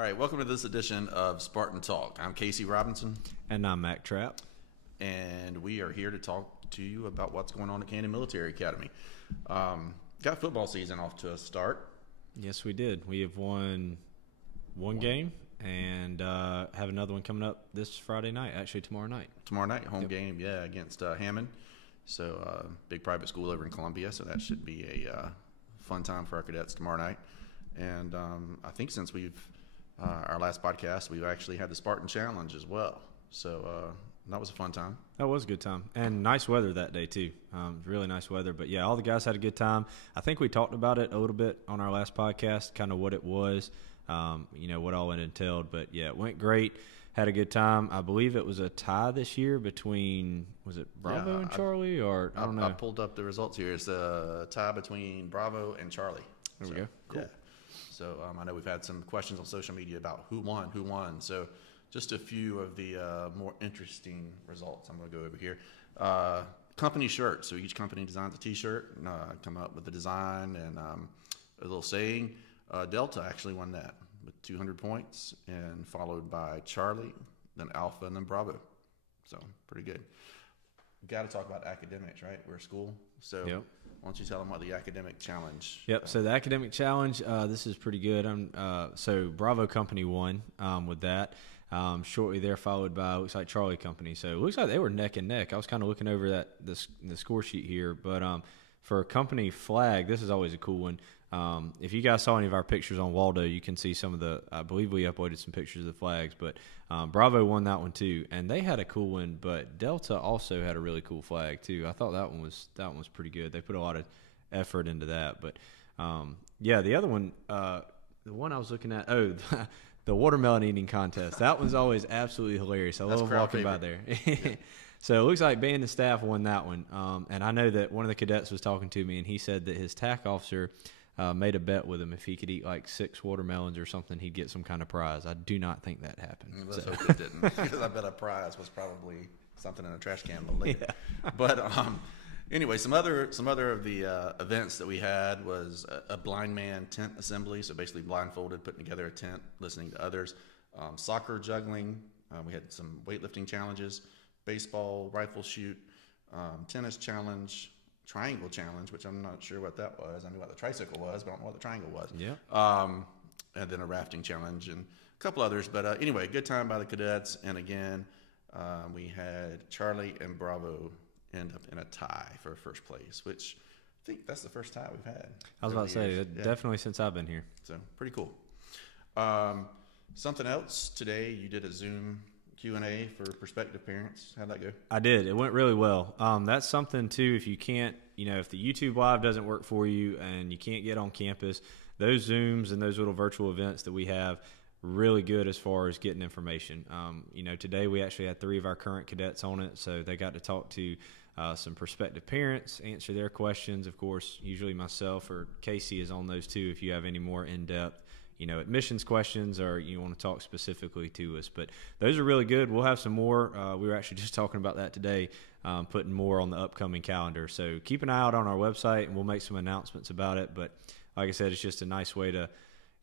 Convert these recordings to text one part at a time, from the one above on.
right, welcome to this edition of Spartan Talk. I'm Casey Robinson. And I'm Mac Trapp. And we are here to talk to you about what's going on at Cannon Military Academy. Got football season off to a start. Yes, we did. We have won one game and have another one coming up this Friday night, actually tomorrow night. Tomorrow night, home game, against Hammond. So big private school over in Columbia, so that should be a fun time for our cadets tomorrow night. And I think since we've our last podcast, we've actually had the Spartan Challenge as well. So that was a fun time. That was a good time. And nice weather that day, too. Really nice weather. But, yeah, all the guys had a good time. I think we talked about it a little bit on our last podcast, kind of what it was, what all it entailed. But, yeah, it went great. Had a good time. I believe it was a tie this year between, was it Bravo and Charlie? Or I don't know. I pulled up the results here. It's a tie between Bravo and Charlie. There we go. Cool. Yeah. So I know we've had some questions on social media about who won. So just a few of the more interesting results I'm going to go over here. Company shirts. So each company designs a T-shirt, come up with the design and a little saying. Delta actually won that with 200 points, and followed by Charlie, then Alpha, and then Bravo. So pretty good. Got to talk about academics, right? We're a school. So yep. Why don't you tell them what the academic challenge? Yep. So the academic challenge, this is pretty good. So Bravo Company won with that. Shortly there, followed by looks like Charlie Company. So it looks like they were neck and neck. I was kind of looking over the score sheet here, but for a company flag, this is always a cool one. If you guys saw any of our pictures on Waldo, you can see some of the. I believe we uploaded some pictures of the flags, but Bravo won that one too, and they had a cool one. But Delta also had a really cool flag too. I thought that one was pretty good. They put a lot of effort into that. But the other one, the one I was looking at, the watermelon eating contest. That one's always absolutely hilarious. I love walking by there. Yeah. So it looks like band and staff won that one. And I know that one of the cadets was talking to me, and he said that his TAC officer made a bet with him. If he could eat like 6 watermelons or something, he'd get some kind of prize. I do not think that happened. Let's hope it didn't, because I bet a prize was probably something in a trash can later. Yeah. But anyway, some other of the events that we had was a blind man tent assembly. So basically blindfolded, putting together a tent, listening to others. Soccer juggling. We had some weightlifting challenges. Baseball, rifle shoot, tennis challenge, triangle challenge, which I'm not sure what that was. I knew what the tricycle was, but I don't know what the triangle was. Yeah. And then a rafting challenge and a couple others. But anyway, good time by the cadets. And again, we had Charlie and Bravo end up in a tie for first place, which I think that's the first tie we've had. I was about to say, definitely since I've been here. So pretty cool. Something else today, you did a Zoom Q&A for prospective parents. How'd that go? I did. It went really well. That's something, too, if you can't, if the YouTube Live doesn't work for you and you can't get on campus, those Zooms and those little virtual events that we have, really good as far as getting information. Today we actually had 3 of our current cadets on it, so they got to talk to some prospective parents, answer their questions. Of course, usually myself or Casey is on those, too, if you have any more in-depth admissions questions or you want to talk specifically to us. But those are really good. We'll have some more. We were actually just talking about that today, putting more on the upcoming calendar. So keep an eye out on our website, and we'll make some announcements about it. But like I said, it's just a nice way to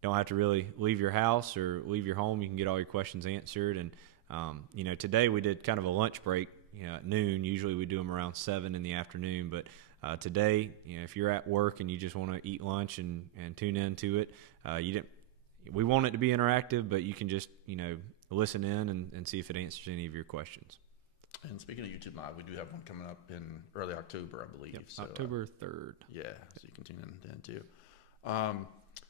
don't have to really leave your house or leave your home. You can get all your questions answered. And, today we did kind of a lunch break at noon. Usually we do them around 7 in the afternoon. But today, if you're at work and you just want to eat lunch and tune into it, we want it to be interactive, but you can just, listen in and see if it answers any of your questions. And speaking of YouTube Live, we do have one coming up in early October, I believe. Yep, so, October 3rd. Yeah, so you can tune in then too.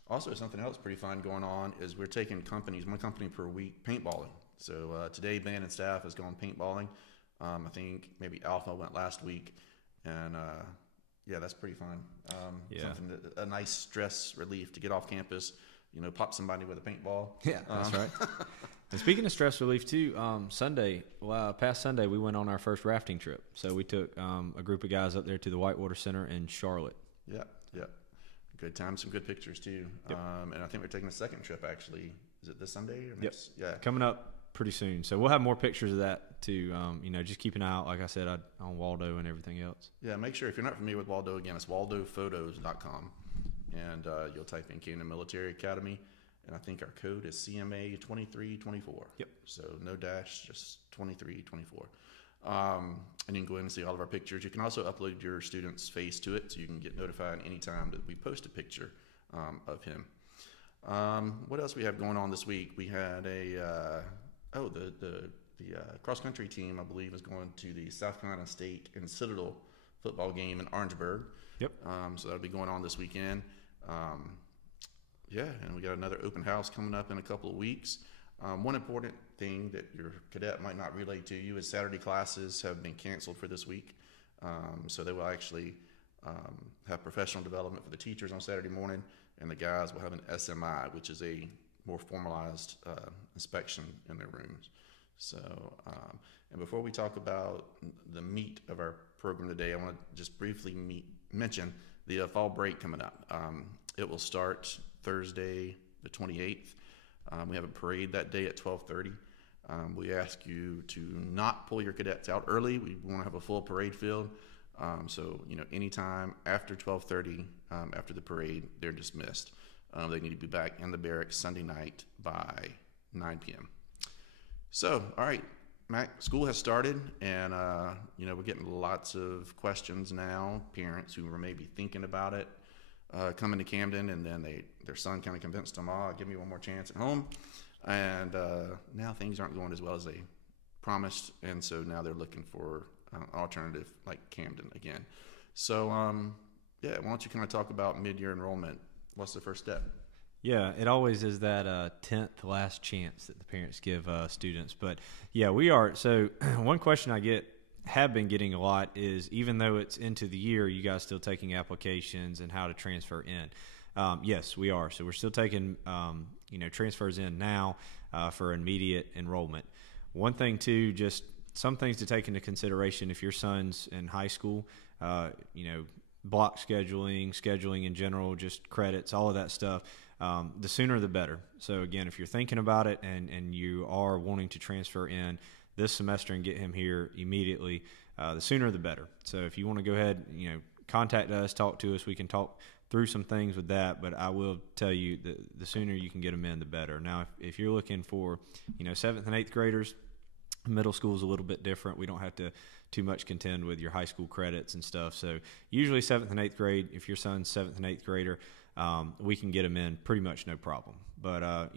Also, something else pretty fun going on is we're taking one company per week, paintballing. So today, band and staff has gone paintballing. I think maybe Alpha went last week. And, that's pretty fun. Something a nice stress relief to get off campus. Pop somebody with a paintball. Yeah, that's right. And speaking of stress relief too, past Sunday we went on our first rafting trip. So we took a group of guys up there to the Whitewater Center in Charlotte. Yeah. Good time, some good pictures too. Yep. And I think we're taking a second trip actually. Is it this Sunday or next? Yep. Yeah. Coming up pretty soon. So we'll have more pictures of that too. Just keep an eye out, like I said, on Waldo and everything else. Yeah, make sure if you're not familiar with Waldo, again, it's waldophotos.com. And you'll type in Cannon Military Academy, and I think our code is CMA 2324. Yep. So no dash, just 2324. And you can go ahead and see all of our pictures. You can also upload your student's face to it, so you can get notified anytime that we post a picture of him. What else we have going on this week? We had the cross country team, I believe, is going to the South Carolina State and Citadel football game in Orangeburg. Yep. So that'll be going on this weekend. And we got another open house coming up in a couple of weeks. One important thing that your cadet might not relay to you is Saturday classes have been canceled for this week. So they will actually have professional development for the teachers on Saturday morning, and the guys will have an SMI, which is a more formalized inspection in their rooms. So, and before we talk about the meat of our program today, I want to just briefly mention the fall break coming up. It will start Thursday, the 28th. We have a parade that day at 12:30. We ask you to not pull your cadets out early. We want to have a full parade field. So, anytime after 12:30, after the parade, they're dismissed. They need to be back in the barracks Sunday night by 9 p.m. So, all right, Mac, school has started, and, we're getting lots of questions now, parents who were maybe thinking about it, coming to Camden, and then their son kind of convinced them, give me one more chance at home. And now things aren't going as well as they promised, and so now they're looking for an alternative like Camden again. So, why don't you kind of talk about mid-year enrollment? What's the first step? Yeah, it always is that 10th last chance that the parents give students. But, yeah, we are. So one question I have been getting a lot is, even though it's into the year, you guys still taking applications and how to transfer in? Yes, we are. So we're still taking, transfers in now for immediate enrollment. One thing, too, just some things to take into consideration if your son's in high school, block scheduling in general, just credits, all of that stuff. The sooner the better. So again, if you're thinking about it and you are wanting to transfer in this semester and get him here immediately, the sooner the better. So if you want to go ahead, contact us, talk to us. We can talk through some things with that, but I will tell you that the sooner you can get them in, the better. Now, if you're looking for, 7th and 8th graders, middle school is a little bit different. We don't have to too much contend with your high school credits and stuff. So usually 7th and 8th grade, if your son's 7th and 8th grader, we can get them in pretty much no problem. But,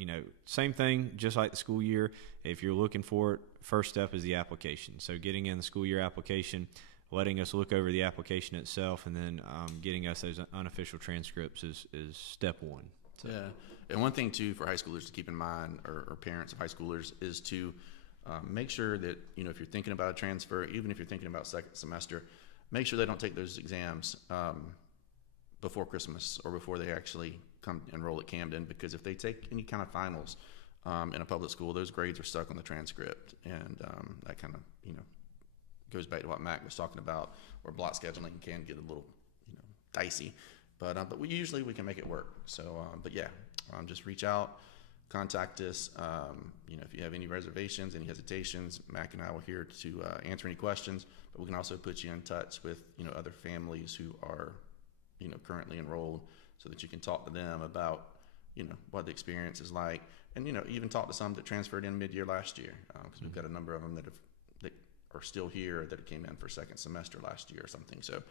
same thing, just like the school year. If you're looking for it, first step is the application. So getting in the school year application, letting us look over the application itself, and then getting us those unofficial transcripts is step one. So. Yeah. And one thing, too, for high schoolers to keep in mind, or parents of high schoolers, is to make sure that, if you're thinking about a transfer, even if you're thinking about second semester, make sure they don't take those exams before Christmas or before they actually come enroll at Camden, because if they take any kind of finals in a public school, those grades are stuck on the transcript, and that kind of goes back to what Mac was talking about, where block scheduling can get a little dicey, but we can make it work. So just reach out, contact us. If you have any reservations, any hesitations, Mac and I are here to answer any questions, but we can also put you in touch with other families who are currently enrolled, so that you can talk to them about what the experience is like, and even talk to some that transferred in mid-year last year, because we've got a number of them that are still here that came in for second semester last year or something. So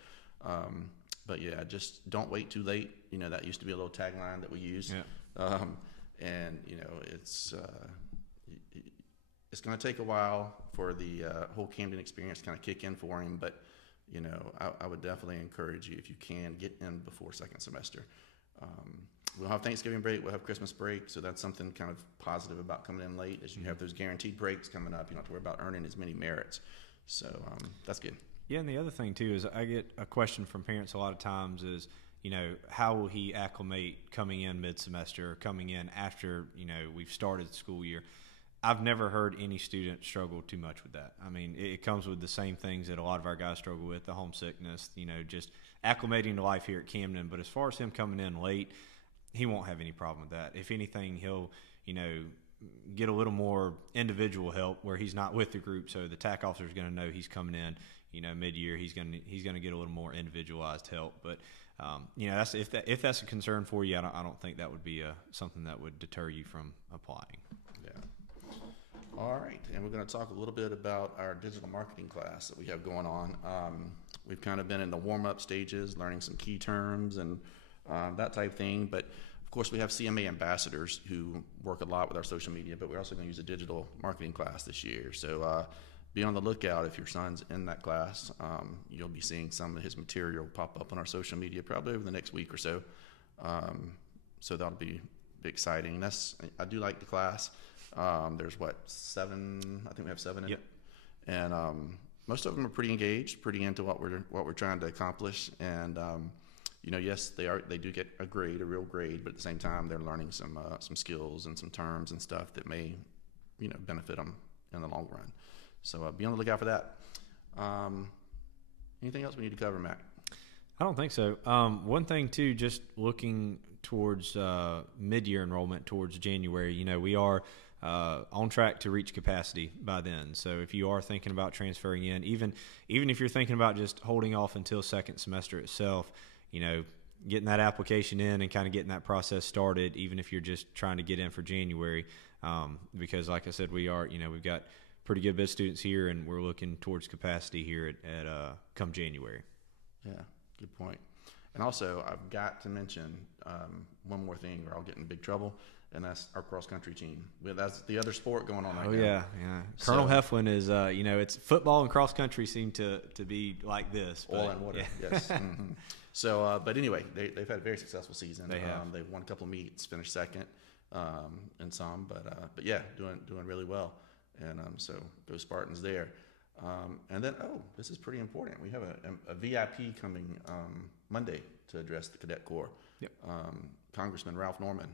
but yeah, just don't wait too late. That used to be a little tagline that we used. Yeah. And it's going to take a while for the whole Camden experience to kind of kick in for him, but I would definitely encourage you, if you can, get in before second semester. We'll have Thanksgiving break, we'll have Christmas break, so that's something kind of positive about coming in late, is you have those guaranteed breaks coming up. You don't have to worry about earning as many merits. So that's good. Yeah, and the other thing, too, is I get a question from parents a lot of times is, how will he acclimate coming in mid-semester or coming in after, we've started the school year? I've never heard any student struggle too much with that. I mean, it comes with the same things that a lot of our guys struggle with, the homesickness, just acclimating to life here at Camden. But as far as him coming in late, he won't have any problem with that. If anything, he'll, get a little more individual help where he's not with the group. So the TAC officer is going to know he's coming in, mid-year. He's going to get a little more individualized help. But That's if that's a concern for you. I don't think that would be something that would deter you from applying. Yeah. All right, and we're going to talk a little bit about our digital marketing class that we have going on. We've kind of been in the warm-up stages, learning some key terms and that type of thing. But of course, we have CMA ambassadors who work a lot with our social media, but we're also going to use a digital marketing class this year. So be on the lookout if your son's in that class. You'll be seeing some of his material pop up on our social media probably over the next week or so. So that'll be exciting. I do like the class. There's 7? I think we have 7 in it, and most of them are pretty engaged, pretty into what we're trying to accomplish. And yes, they do get a real grade, but at the same time, they're learning some skills and some terms and stuff that may benefit them in the long run. So be on the lookout for that. Anything else we need to cover, Mac? I don't think so. One thing too, just looking towards mid-year enrollment towards January. We are on track to reach capacity by then. So if you are thinking about transferring in, even if you're thinking about just holding off until second semester itself, getting that application in and kind of getting that process started, even if you're just trying to get in for January, because like I said, we've got pretty good bit of students here, and we're looking towards capacity here at come January. Yeah, good point. And also, I've got to mention one more thing, or I'll get in big trouble, and that's our cross-country team. That's the other sport going on right now. Oh, yeah. Colonel Heflin is, it's football and cross-country seem to be like this. Oil and water, yeah. Yes. Mm-hmm. So, but anyway, they've had a very successful season. They have. They've won a couple of meets, finished second in some, but yeah, doing really well. And so go Spartans there. And then, this is pretty important. We have a VIP coming Monday to address the Cadet Corps. Yep. Congressman Ralph Norman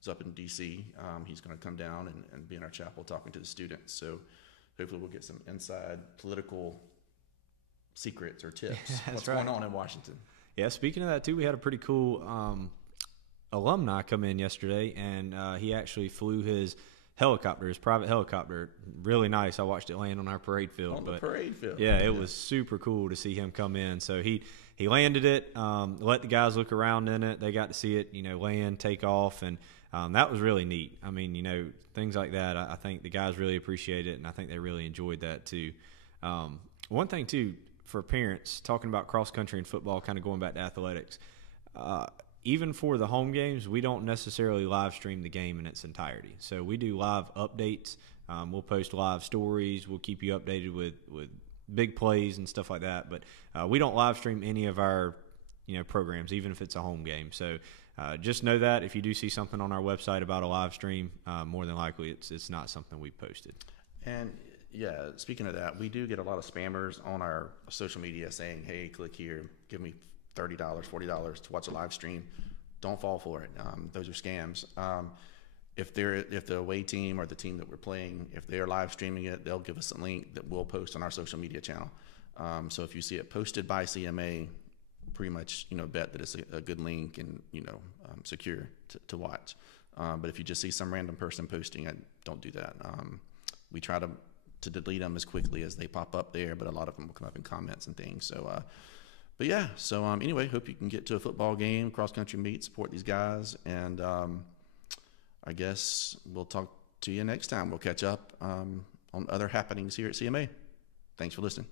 is up in D.C. He's going to come down and be in our chapel talking to the students. So hopefully we'll get some inside political secrets or tips. What's going on in Washington. Yeah, speaking of that, too, we had a pretty cool alumni come in yesterday, and he actually flew his private helicopter. Really nice. I watched it land on our parade field. The parade field. Yeah, it was super cool to see him come in. So he landed it, let the guys look around in it. They got to see it, land, take off, and that was really neat. I mean, things like that, I think the guys really appreciate it, and I think they really enjoyed that too. One thing too, for parents, talking about cross-country and football, kind of going back to athletics, even for the home games, we don't necessarily live stream the game in its entirety. So we do live updates. We'll post live stories. We'll keep you updated with big plays and stuff like that. But we don't live stream any of our programs, even if it's a home game. So just know that if you do see something on our website about a live stream, more than likely it's not something we posted. And yeah, speaking of that, we do get a lot of spammers on our social media saying, "Hey, click here, give me $30, $40 to watch a live stream." Don't fall for it. Those are scams. If the away team or the team that we're playing, if they are live streaming it, they'll give us a link that we'll post on our social media channel. So if you see it posted by CMA, pretty much bet that it's a good link and secure to watch. But if you just see some random person posting it, don't do that. We try to delete them as quickly as they pop up there, but a lot of them will come up in comments and things. So. But yeah, so anyway, hope you can get to a football game, cross-country meet, support these guys, and I guess we'll talk to you next time. We'll catch up on other happenings here at CMA. Thanks for listening.